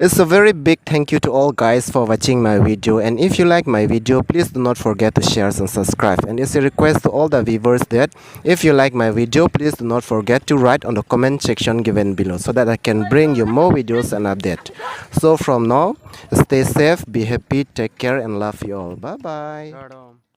It's a very big thank you to all guys for watching my video, and if you like my video, please do not forget to share and subscribe. And it's a request to all the viewers that if you like my video, please do not forget to write on the comment section given below so that I can bring you more videos and update. So from now, stay safe, be happy, take care and love you all. Bye bye.